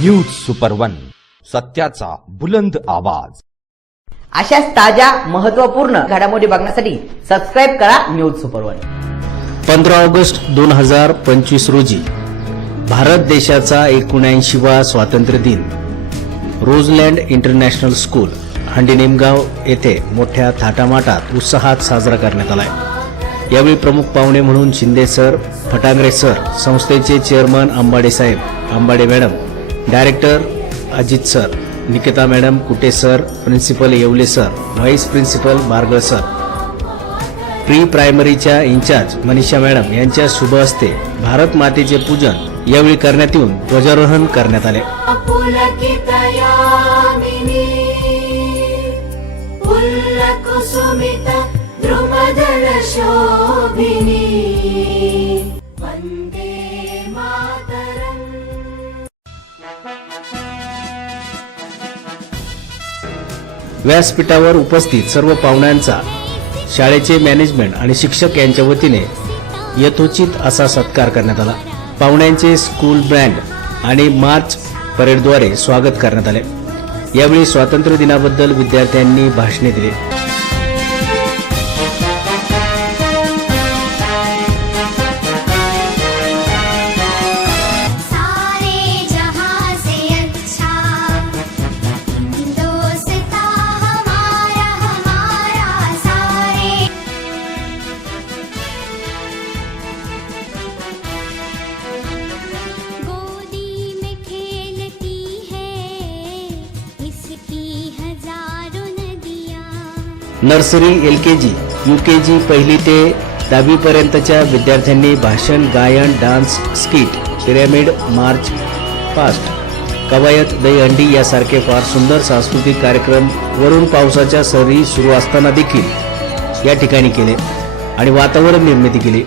News super one सत्याचा बुलंद आवाज. अशाच ताज्या महत्त्वपूर्ण घडामोडी बघण्यासाठी सबस्क्राईब करा न्यूज सुपर वन पंधरा ऑगस्ट दोन हजार पंचवीस रोजी भारत देशाचा एकोणऐंशीवा स्वातंत्र्य दिन. रोजलँड इंटरनॅशनल स्कूल हंडीनेमगाव येथे मोठ्या थाटामाटात उत्साहात साजरा करण्यात आलाय. यावेळी प्रमुख पाहुणे म्हणून शिंदे सर फटांगरे सर संस्थेचे चेअरमन अंबाडे साहेब Ambade madam director Ajit sir Nikita madam Kute sir principal Yewale sir vice principal Bargal sir. Pre प्रायमरीच्या incharge Manisha madam यांच्या शुभ हस्ते भारत मातेचे पूजन यावेळी करण्यात येऊन ध्वजारोहण करण्यात आले. शोभिनी. वन्दे मातरम्. व्यासपीठावर उपस्थित सर्व पाहुण्यांचा शाळेचे मॅनेजमेंट आणि शिक्षक यांच्या वतीने यथोचित असा सत्कार करण्यात आला. पाहुण्यांचे स्कूल ब्रँड आणि मार्च परेडद्वारे स्वागत करण्यात आले. यावेळी स्वातंत्र्य दिनाबद्दल विद्यार्थ्यांनी भाषणे दिली. Nursery L K G U K G पहिली ते दहावीपर्यंतच्या विद्यार्थ्यांनी भाषण गायन dance skit pyramid march past कवायत दहीहंडी यासारखे फार सुंदर सांस्कृतिक कार्यक्रम वरून पावसाच्या सरी सुरू असताना देखील या ठिकाणी केले आणि वातावरण निर्मिती केली.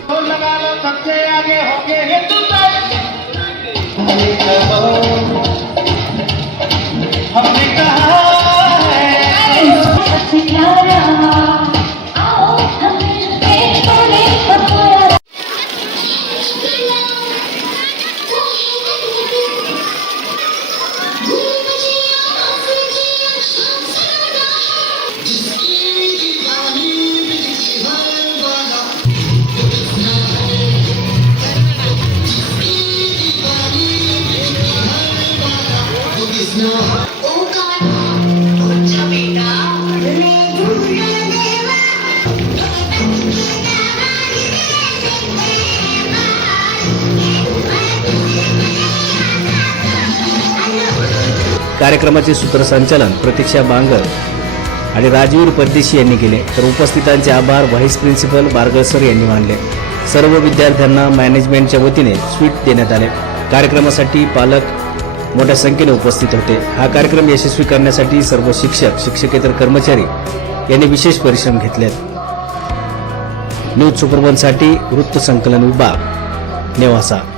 कार्यक्रमाचे सूत्रसंचालन प्रतीक्षा बांगर आणि राजवीर परदेशी यांनी केले. तर उपस्थितांचे आभार व्हाईस प्रिन्सिपल बारगळ सर यांनी मानले. सर्व विद्यार्थ्यांना मॅनेजमेंटच्या वतीने स्वीट देण्यात आले. कार्यक्रमासाठी पालक मोठ्या संख्येने उपस्थित होते. हा कार्यक्रम यशस्वी करण्यासाठी सर्व शिक्षक शिक्षकेतर कर्मचारी यांनी विशेष परिश्रम घेतलेत. न्यूज सुपरबनसाठी वृत्त संकलन विभाग नेवासा.